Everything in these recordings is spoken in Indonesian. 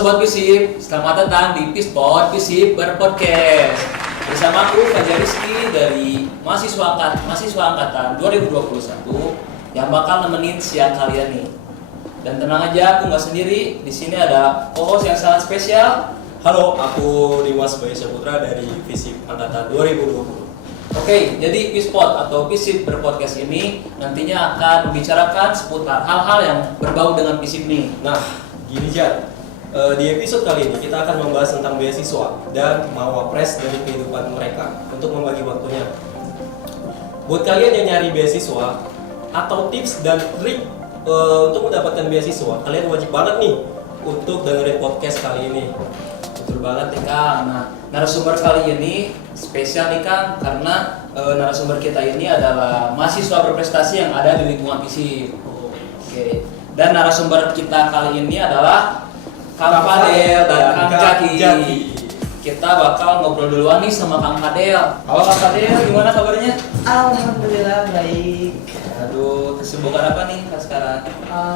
Sobat Visip, selamat datang di Pispot Visip Berpodcast. Bersama aku Fajar Rizky dari mahasiswa angkatan 2021 yang bakal nemenin siang kalian nih. Dan tenang aja, aku nggak sendiri. Di sini ada co-host yang sangat spesial. Halo, aku Dimas Bayu Saputra dari Visip angkatan 2020. Oke, jadi Pispot atau Visip Berpodcast ini nantinya akan membicarakan seputar hal-hal yang berbau dengan Visip nih. Nah, gini Jan, di episode kali ini kita akan membahas tentang beasiswa dan mawapres dari kehidupan mereka untuk membagi waktunya. Buat kalian yang nyari beasiswa atau tips dan trik untuk mendapatkan beasiswa, kalian wajib banget nih untuk dengerin podcast kali ini. Betul banget nih Kang. Nah, narasumber kali ini spesial nih Kang karena narasumber kita ini adalah mahasiswa berprestasi yang ada di lingkungan Visip. Oke. Dan narasumber kita kali ini adalah Kang Fadel dan Kang Jaki. Kita bakal ngobrol duluan nih sama Kang Fadel. Halo Kang Fadel, gimana kabarnya? Alhamdulillah baik. Aduh, kesibukan apa nih Kak sekarang?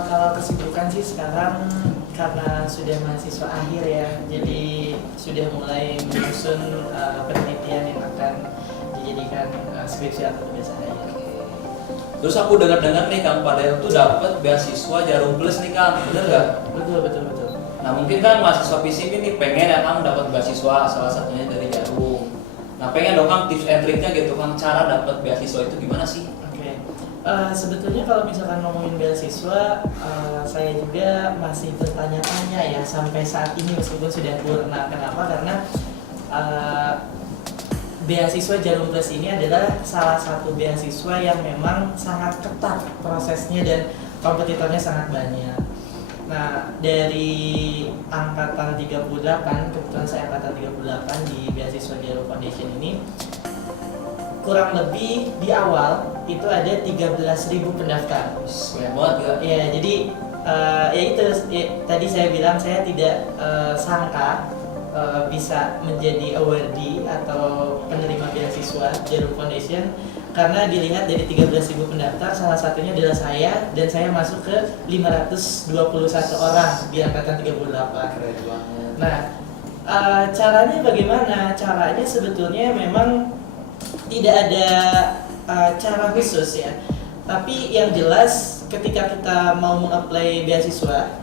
Kalau kesibukan sih sekarang karena sudah mahasiswa akhir ya, jadi sudah mulai menyusun penelitian yang akan dijadikan skripsi atau tugas akhir. Terus aku dengar-dengar nih Kang Fadel tuh dapat beasiswa Jarum Plus nih Kang, bener nggak? Betul. Nah mungkin kan mahasiswa Visip ini pengen ya Kang dapat beasiswa, salah satunya dari Jarum. Nah pengen dong Kang tips and triknya gitu Kang, cara dapat beasiswa itu gimana sih? Oke. Sebetulnya kalau misalkan ngomongin beasiswa, saya juga masih bertanya-tanya ya sampai saat ini meskipun sudah purna. Kenapa? Karena beasiswa Jarum Plus ini adalah salah satu beasiswa yang memang sangat ketat prosesnya dan kompetitornya sangat banyak. Nah, dari angkatan 38, kebetulan saya angkatan 38 di beasiswa Jarum Foundation ini, kurang lebih di awal itu ada 13.000 pendaftar. Banyak banget ya? Ya, jadi tadi saya bilang saya tidak sangka bisa menjadi awardee atau penerima beasiswa Jarum Foundation karena dilihat dari 13.000 pendaftar, salah satunya adalah saya dan saya masuk ke 521 orang di angkatan 38. Keren banget. Nah, caranya bagaimana? Caranya sebetulnya memang tidak ada cara khusus ya. Tapi yang jelas ketika kita mau mengapply beasiswa,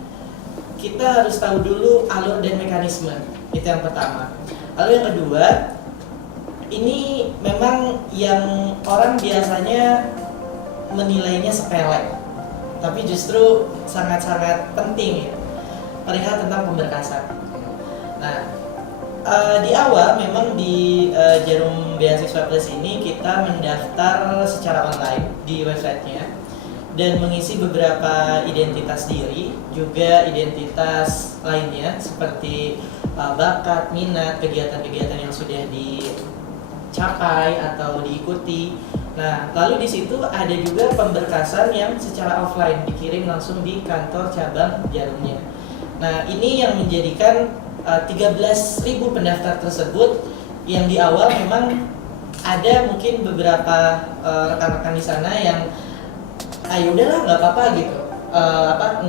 kita harus tahu dulu alur dan mekanisme. Itu yang pertama. Lalu yang kedua, ini memang yang orang biasanya menilainya sepele, tapi justru sangat-sangat penting ya, perihal tentang pemberkasan. Nah, di awal memang di Jarum Beasiswa Plus ini kita mendaftar secara online di websitenya dan mengisi beberapa identitas diri, juga identitas lainnya seperti bakat, minat, kegiatan-kegiatan yang sudah dicapai atau diikuti. Nah, lalu di situ ada juga pemberkasan yang secara offline dikirim langsung di kantor cabang Jarumnya. Nah, ini yang menjadikan 13.000 pendaftar tersebut yang di awal memang ada mungkin beberapa rekan-rekan di sana yang ayo udahlah nggak apa-apa gitu,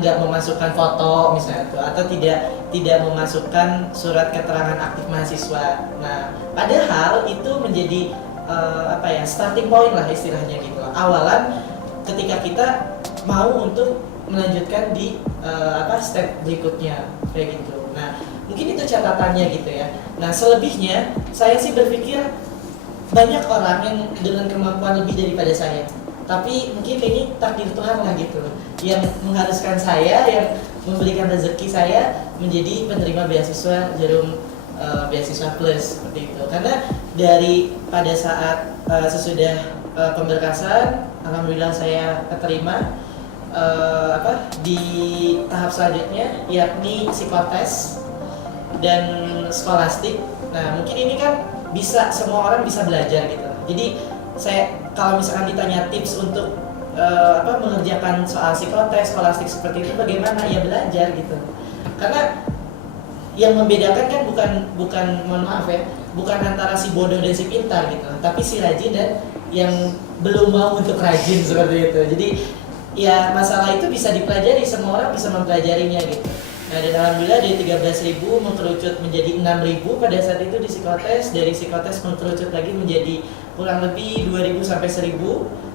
nggak memasukkan foto misalnya itu, atau tidak memasukkan surat keterangan aktif mahasiswa. Nah, padahal itu menjadi starting point lah istilahnya gitu, awalan ketika kita mau untuk melanjutkan di step berikutnya kayak gitu. Nah, mungkin itu catatannya gitu ya. Nah, selebihnya saya sih berpikir banyak orang yang dengan kemampuan lebih daripada saya, tapi mungkin ini takdir Tuhan lah gitu, yang mengharuskan saya, yang memberikan rezeki saya menjadi penerima beasiswa Jarum Beasiswa Plus seperti itu. Karena dari pada saat sesudah pemberkasan, alhamdulillah saya keterima di tahap selanjutnya, yakni psikotes dan skolastik. Nah, mungkin ini kan bisa semua orang bisa belajar gitu. Jadi saya kalau misalkan ditanya tips untuk mengerjakan soal psikotes, skolastik seperti itu bagaimana, ya belajar gitu. Karena yang membedakan kan bukan mohon maaf ya, bukan antara si bodoh dan si pintar gitu, tapi si rajin dan yang belum mau untuk rajin seperti itu. Jadi ya masalah itu bisa dipelajari, semua orang bisa mempelajarinya gitu. Nah, dan alhamdulillah dari 13.000 mengkerucut menjadi 6.000 pada saat itu di psikotes. Dari psikotes mengkerucut lagi menjadi kurang lebih 2.000 sampai 1.000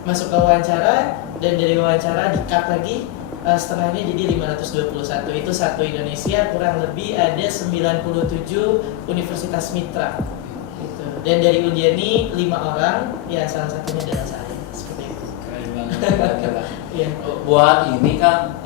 masuk ke wawancara, dan dari wawancara di-cut lagi setengahnya jadi 521. Itu satu Indonesia, kurang lebih ada 97 universitas mitra gitu. Dan dari Undiani 5 orang, ya salah satunya adalah saya, seperti itu. Keren banget. Iya. Buat ini kan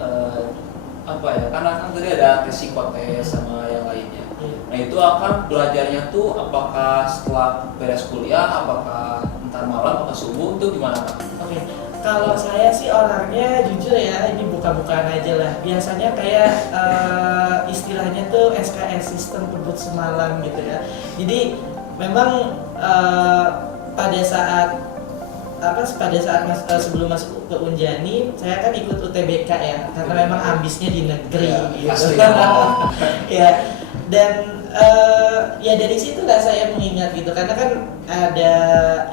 apa ya? Karena kan tadi ada psikotes sama yang lainnya. Iya. Nah itu akan belajarnya tuh apakah setelah beres kuliah, apakah ntar malam, apakah subuh, itu gimana Kak? Oke, kalau saya sih orangnya jujur ya, ini buka-bukaan aja lah. Biasanya kayak istilahnya tuh SKS, sistem kebut semalam gitu ya. Jadi memang pada saat sebelum masuk ke Unjani, saya kan ikut UTBK ya, karena memang ambisnya di negeri Ya, gitu. pasti. Ya, dan ya dari situ lah saya mengingat gitu, karena kan ada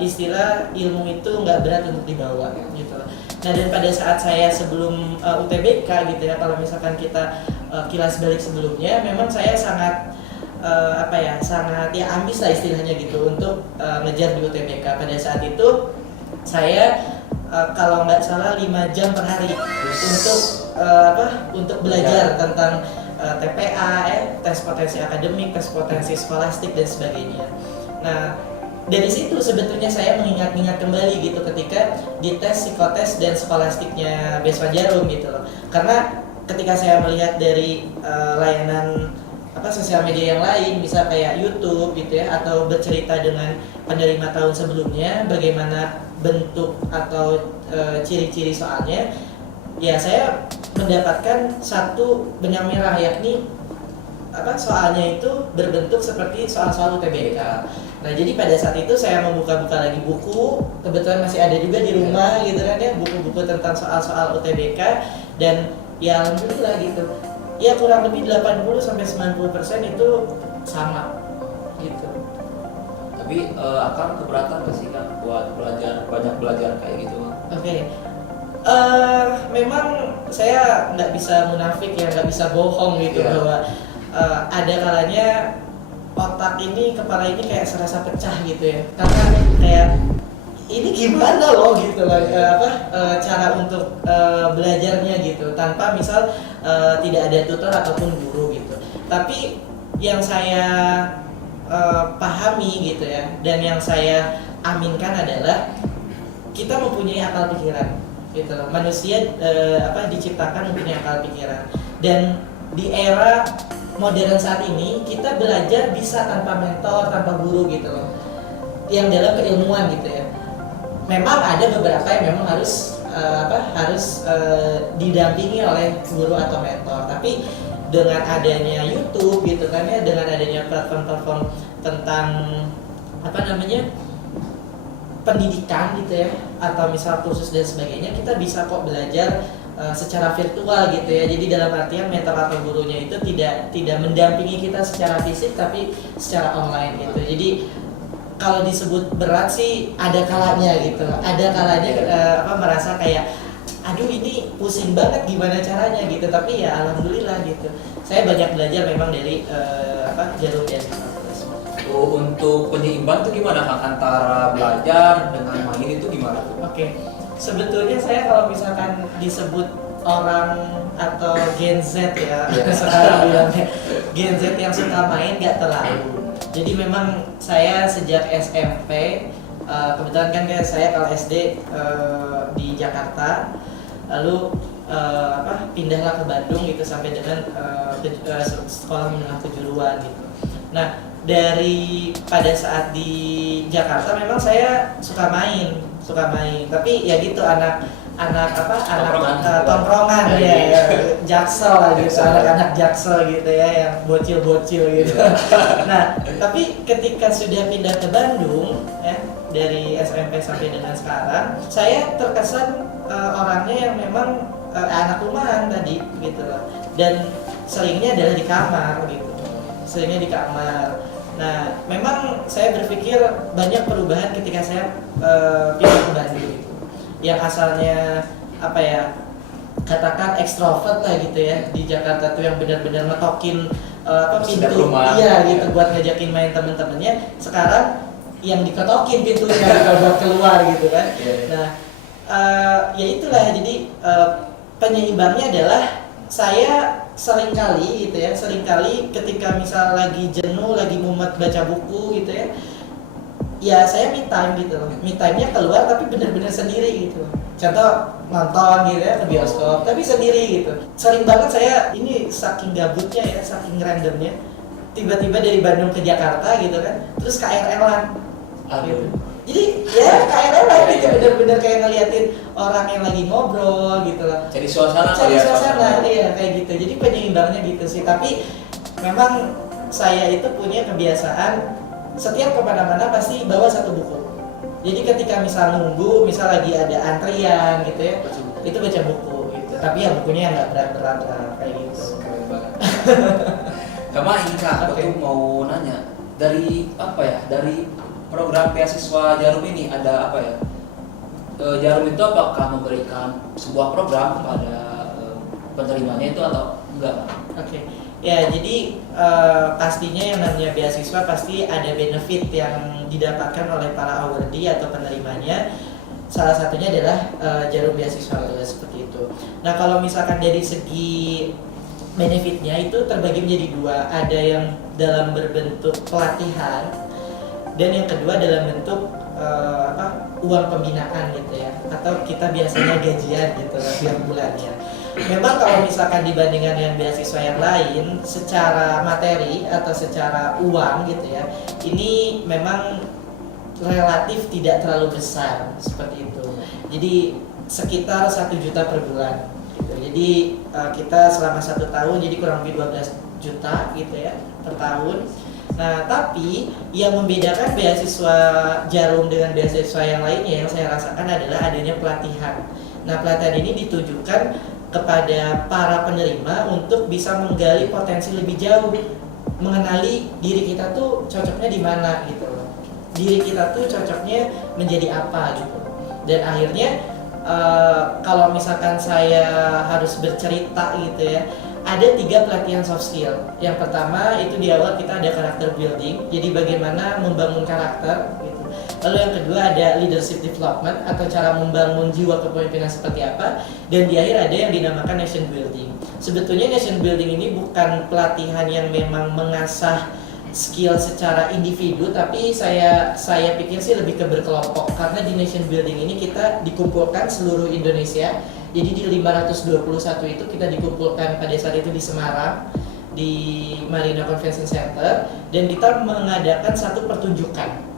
istilah ilmu itu nggak berat untuk dibawa gitu. Nah, dan pada saat saya sebelum UTBK gitu ya, kalau misalkan kita kilas balik sebelumnya, memang saya sangat sangat ya ambis lah istilahnya gitu untuk ngejar di UTBK. Pada saat itu saya kalau nggak salah 5 jam per hari untuk belajar tentang TPA, tes potensi akademik, tes potensi skolastik dan sebagainya. Nah, dari situ sebetulnya saya mengingat-ingat kembali gitu ketika di tes psikotes dan skolastiknya Beswa Jarum gitu loh. Karena ketika saya melihat dari layanan sosial media yang lain, bisa kayak YouTube gitu ya, atau bercerita dengan penerima tahun sebelumnya bagaimana bentuk atau ciri-ciri soalnya, ya saya mendapatkan satu benang merah, yakni soalnya itu berbentuk seperti soal-soal UTBK. Nah, jadi pada saat itu saya membuka-buka lagi buku, kebetulan masih ada juga di rumah gitu kan ya, buku-buku tentang soal-soal UTBK, dan ya alhamdulillah gitu. Ya kurang lebih 80-90% itu sama gitu. Tapi akan keberatan gak sih Kak buat banyak belajar kayak gitu? Oke. Memang saya nggak bisa munafik ya, nggak bisa bohong gitu bahwa ada kalanya otak ini, kepala ini kayak serasa pecah gitu ya, karena kayak ini gimana loh gitu loh, cara untuk belajarnya gitu tanpa misal tidak ada tutor ataupun guru gitu. Tapi yang saya pahami gitu ya, dan yang saya aminkan adalah kita mempunyai akal pikiran gitu loh. Manusia diciptakan mempunyai akal pikiran, dan di era modern saat ini kita belajar bisa tanpa mentor, tanpa guru gitu loh, yang dalam keilmuan gitu ya. Memang ada beberapa yang memang harus didampingi oleh guru atau mentor, tapi dengan adanya YouTube gitu kan ya, dengan adanya platform-platform tentang pendidikan gitu ya, atau misal kursus dan sebagainya, kita bisa kok belajar secara virtual gitu ya. Jadi dalam artian mentor atau gurunya itu tidak mendampingi kita secara fisik, tapi secara online gitu. Jadi kalau disebut berat sih ada kalanya gitu, ada kalanya merasa kayak aduh ini pusing banget gimana caranya gitu, tapi ya alhamdulillah gitu, saya banyak belajar memang dari jalur beasiswa. Untuk penyeimbang itu gimana Kak antara belajar dengan main itu gimana? Oke, sebetulnya saya kalau misalkan disebut orang atau Gen Z ya, sekarang bilangnya Gen Z yang suka main nggak terlalu. Jadi memang saya sejak SMP, kebetulan kan saya kalau SD di Jakarta, lalu pindahlah ke Bandung gitu sampai dengan sekolah menengah kejuruan gitu. Nah, dari pada saat di Jakarta memang saya suka main, tapi ya gitu anak tongkrongan ya, jaksel lah gitu, anak-anak jaksel gitu ya, yang bocil-bocil gitu. Nah, tapi ketika sudah pindah ke Bandung ya, dari SMP sampai dengan sekarang, saya terkesan orangnya yang memang anak rumahan tadi gitu loh, dan seringnya adalah di kamar gitu, seringnya di kamar. Nah, memang saya berpikir banyak perubahan ketika saya pindah ke Bandung gitu. Yang asalnya katakan ekstrovert lah gitu ya di Jakarta tuh yang benar-benar ngetokin Setiap pintu, rumah. iya gitu buat ngajakin main temen-temennya. Sekarang yang diketokin pintunya gitu buat keluar gitu kan. Iya. Nah, ya itulah jadi penyeimbangnya adalah saya seringkali gitu ya, seringkali ketika misal lagi jenuh, lagi mumet baca buku gitu ya saya me time gitu loh. Me time-nya keluar tapi benar-benar sendiri gitu loh. Contoh nonton gitu ya ke bioskop tapi sendiri gitu. Sering banget saya ini saking gabutnya ya, saking randomnya tiba-tiba dari Bandung ke Jakarta gitu kan, terus KRL-an gitu. Jadi ya KRL-an gitu, benar-benar kayak ngeliatin orang yang lagi ngobrol gitu loh. Cari suasana. Cari suasana, iya kayak gitu. Jadi penyeimbangnya gitu sih. Tapi memang saya itu punya kebiasaan setiap kemana-mana pasti bawa satu buku. Jadi ketika misal nunggu, misal lagi ada antrian gitu ya, itu baca buku gitu. Tapi ya bukunya nggak berat-berat lah kayak gitu. Keren banget. Sama ini Kak, aku Oke. tuh mau nanya dari apa ya? Dari program beasiswa Jarum ini ada apa ya? Jarum itu apakah memberikan sebuah program kepada penerimanya itu atau enggak? Oke. Ya, jadi pastinya yang namanya beasiswa pasti ada benefit yang didapatkan oleh para awardee atau penerimanya. Salah satunya adalah Jarum Beasiswa seperti itu. Nah, kalau misalkan dari segi benefitnya itu terbagi menjadi dua. Ada yang dalam berbentuk pelatihan dan yang kedua dalam bentuk uang pembinaan gitu ya, atau kita biasanya gajian gitu tiap bulannya. Memang kalau misalkan dibandingkan dengan beasiswa yang lain, secara materi atau secara uang gitu ya, ini memang relatif tidak terlalu besar seperti itu. Jadi sekitar 1 juta per bulan gitu. Jadi kita selama 1 tahun jadi kurang lebih 12 juta gitu ya per tahun. Nah, tapi yang membedakan beasiswa Jarum dengan beasiswa yang lainnya yang saya rasakan adalah adanya pelatihan. Nah, pelatihan ini ditujukan kepada para penerima untuk bisa menggali potensi lebih jauh, mengenali diri kita tuh cocoknya di mana gitu loh. Diri kita tuh cocoknya menjadi apa gitu. Dan akhirnya kalau misalkan saya harus bercerita gitu ya, ada 3 pelatihan soft skill. Yang pertama itu di awal kita ada karakter building, jadi bagaimana membangun karakter gitu. Lalu yang kedua ada leadership development atau cara membangun jiwa kepemimpinan seperti apa. Dan di akhir ada yang dinamakan nation building. Sebetulnya nation building ini bukan pelatihan yang memang mengasah skill secara individu, tapi saya pikir sih lebih ke berkelompok. Karena di nation building ini kita dikumpulkan seluruh Indonesia. Jadi di 521 itu kita dikumpulkan pada saat itu di Semarang, di Marina Convention Center, dan kita mengadakan satu pertunjukan.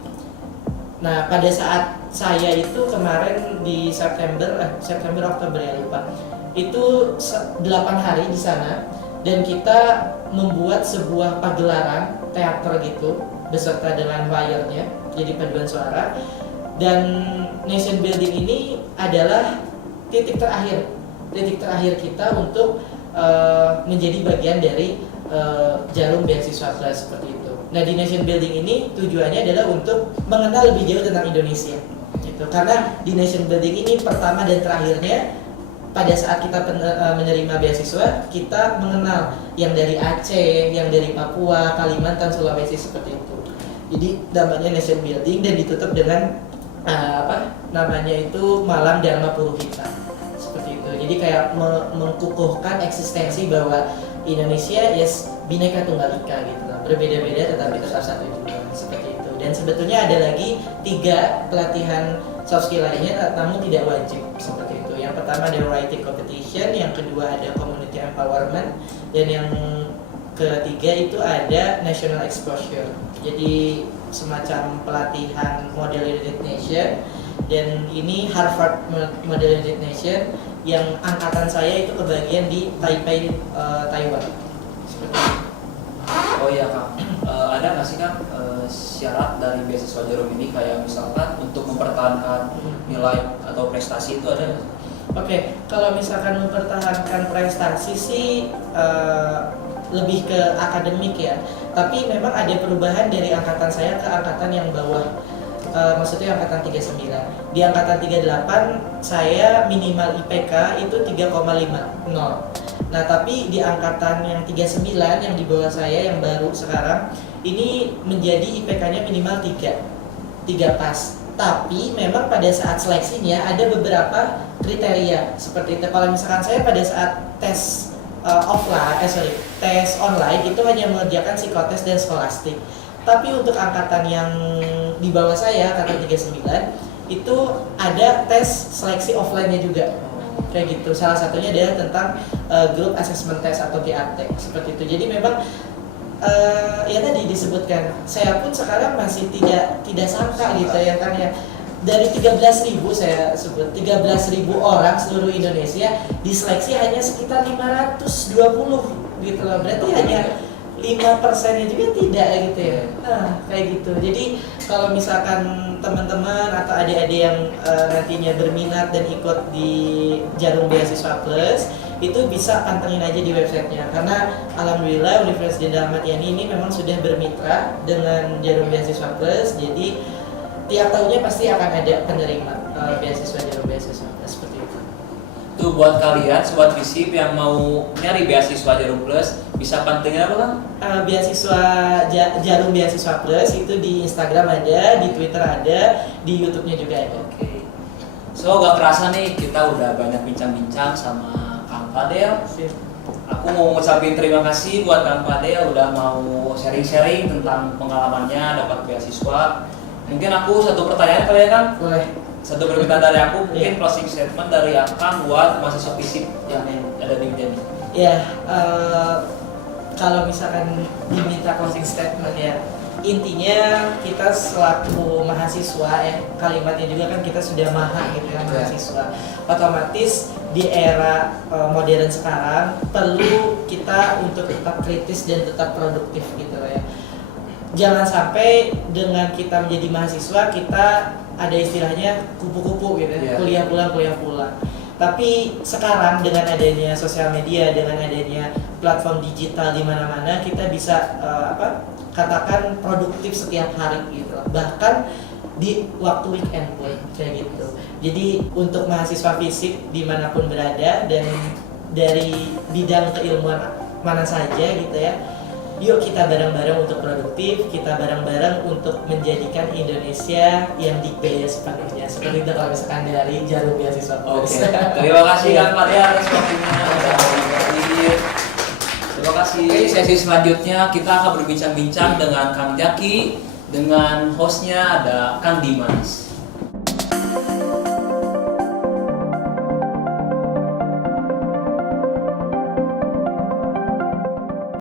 Nah, pada saat saya itu kemarin di September Oktober ya lupa, itu 8 hari di sana dan kita membuat sebuah pagelaran teater gitu beserta dengan wire-nya, jadi paduan suara. Dan nation building ini adalah titik terakhir kita untuk menjadi bagian dari Jarum Beasiswa Plus seperti itu. Nah, di nation building ini tujuannya adalah untuk mengenal lebih jauh tentang Indonesia gitu. Karena di nation building ini pertama dan terakhirnya pada saat kita menerima beasiswa, kita mengenal yang dari Aceh, yang dari Papua, Kalimantan, Sulawesi seperti itu. Jadi namanya nation building dan ditutup dengan namanya itu Malam Dharma Puruhita seperti itu. Jadi kayak mengkukuhkan eksistensi bahwa Indonesia Bhinneka Tunggal Ika gitu lah. Berbeda-beda tetapi tetap satu tujuan seperti itu. Dan sebetulnya ada lagi 3 pelatihan soft skill lainnya namun tidak wajib seperti itu. Yang pertama ada writing competition, yang kedua ada community empowerment, dan yang ketiga itu ada national exposure. Jadi semacam pelatihan model United Nation, dan ini Harvard Model United Nation yang angkatan saya itu kebagian di Taipei, Taiwan. Seperti itu. Oh iya Kang, ada nggak sih Kang syarat dari beasiswa Jarum ini kayak misalkan untuk mempertahankan nilai atau prestasi itu ada nggak? Oke, kalau misalkan mempertahankan prestasi sih lebih ke akademik ya. Tapi memang ada perubahan dari angkatan saya ke angkatan yang bawah. maksudnya angkatan 39. Di angkatan 38 saya minimal IPK itu 3,50. Nah, tapi di angkatan yang 39 yang di bawah saya yang baru sekarang ini menjadi IPK-nya minimal 3 pas. Tapi memang pada saat seleksinya ada beberapa kriteria seperti itu. Kalau misalkan saya pada saat tes tes online itu hanya mengerjakan psikotes dan skolastik. Tapi untuk angkatan yang di bawah saya, angkatan 39, itu ada tes seleksi offline-nya juga. Kayak gitu. Salah satunya adalah tentang group assessment test atau GAT seperti itu. Jadi memang ya tadi disebutkan, saya pun sekarang masih tidak sangka gitu ya kan ya. Dari 13.000 saya sebut 13.000 orang seluruh Indonesia diseleksi hanya sekitar 520 gitu loh. Berarti hanya 5%-nya juga tidak gitu ya. Nah, kayak gitu. Jadi kalau misalkan teman-teman atau adik-adik yang nantinya berminat dan ikut di Jarum Beasiswa Plus, itu bisa pantengin aja di websitenya. Karena alhamdulillah Universitas Jenderal Ahmad Yani ini memang sudah bermitra dengan Jarum Beasiswa Plus. Jadi tiap tahunnya pasti akan ada penerima beasiswa Jarum Beasiswa Plus seperti itu. Tuh buat kalian sobat FISIP yang mau nyari beasiswa Jarum Plus bisa pantengin apa kan? Beasiswa Jarum Beasiswa Plus itu di Instagram ada, di Twitter ada, di YouTube-nya juga ada. Oke. So gak kerasa nih kita udah banyak bincang-bincang sama Kang Fadel. Aku mau ngucapin terima kasih buat Kang Fadel udah mau sharing-sharing tentang pengalamannya dapat beasiswa. Mungkin aku satu pertanyaan kali ya Kang? Boleh. Satu permintaan dari aku, mungkin closing statement dari Kang buat mahasiswa FISIP yang ada di Unjani. Ya, kalau misalkan diminta closing statement ya, intinya kita selaku mahasiswa ya, kalimatnya juga kan kita sudah maha gitu kan mahasiswa. Otomatis di era modern sekarang perlu kita untuk tetap kritis dan tetap produktif gitu ya. Jangan sampai dengan kita menjadi mahasiswa kita ada istilahnya kupu-kupu gitu ya, kuliah pulang. Tapi sekarang dengan adanya sosial media, dengan adanya platform digital di mana-mana, kita bisa katakan produktif setiap hari gitu. Bahkan di waktu weekend pun kayak gitu. Jadi untuk mahasiswa FISIP dimanapun berada dan dari bidang keilmuan mana saja gitu ya, yuk kita bareng-bareng untuk produktif, kita bareng-bareng untuk menjadikan Indonesia yang dikdaya sepenuhnya. Seperti itu kalau misalkan dari Jarum Beasiswa Plus. Oke. Terima kasih Kang Fadel atas waktunya. Terima kasih. Sesi selanjutnya kita akan berbincang-bincang dengan Kang Jaki, dengan hostnya ada Kang Dimas.